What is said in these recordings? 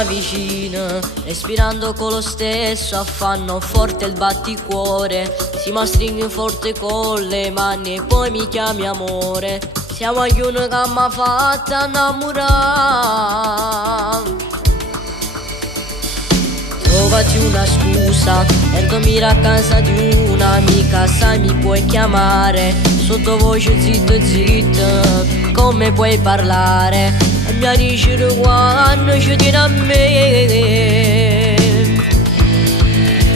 una vicina, respirando con lo stesso affanno, forte il batticuore. Si mi stringi forte con le mani e poi mi chiami amore. Siamo agli uno che mi ha fatto innamorare. Trovati una scusa per dormire a casa di un'amica, sai mi puoi chiamare, sottovoce zitto zitto, come puoi parlare, e mi dici quando ci tieni a me.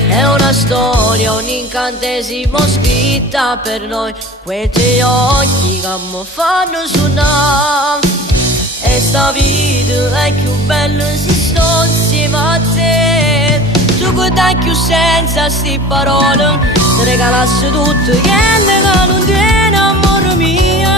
È una storia, un incantesimo scritta per noi, quei tuoi occhi che mi fanno suonare. E sta vita è più bella se sto insieme a te. Tu che dai più senza sti parole, ti regalassi tutto quello che non tiene amore mio.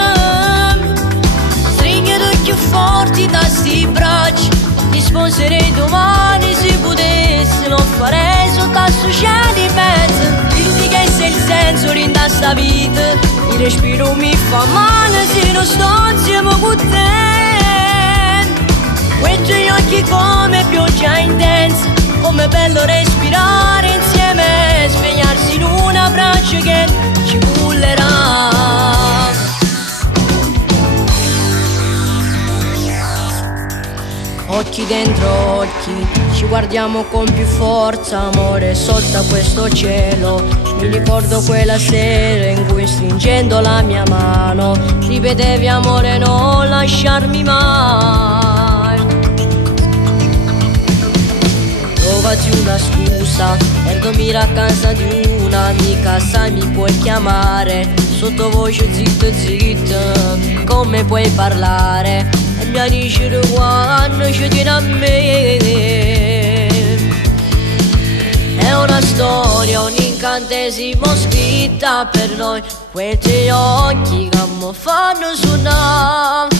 Stringiti più forti da sti braccia, ti sposerei domani se potessi. Non farei soltanto cieli in mezzo, dirti che sei il senso di sta vita. Il respiro mi fa male se non sto insieme con te. Quei tuoi occhi come pioggia intensa, come bello respirare insieme, svegliarsi in un abbraccio che ci cullerà. Occhi dentro occhi, ci guardiamo con più forza, amore, sotto questo cielo. Mi ricordo quella sera in cui stringendo la mia mano ripetevi amore non lasciarmi mai. Trovati una scusa per dormire a casa di un'amica, sai mi puoi chiamare, sottovoce zitto zitto, come puoi parlare, e mi dici quando ci tieni a me. È una storia, un incantesimo scritta per noi, quei tuoi occhi che mi fanno suonare.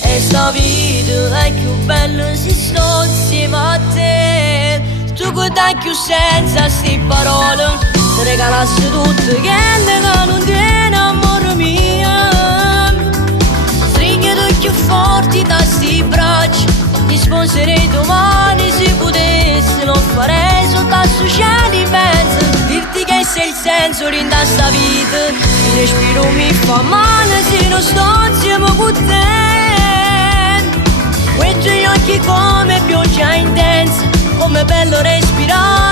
E sta vita è più bella se sto insieme a te. Tu che dai più senza sti parole, ti regalassi tutto quello che non tiene amore mio. Stringiti più forti da sti braccia, ti sposerei domani se potessi. Non farei soltanto cieli in mezzo, dirti che sei il senso di sta vita. Il respiro mi fa male se non sto insieme con te. Quei tuoi occhi come pioggia intensa, come bello respirare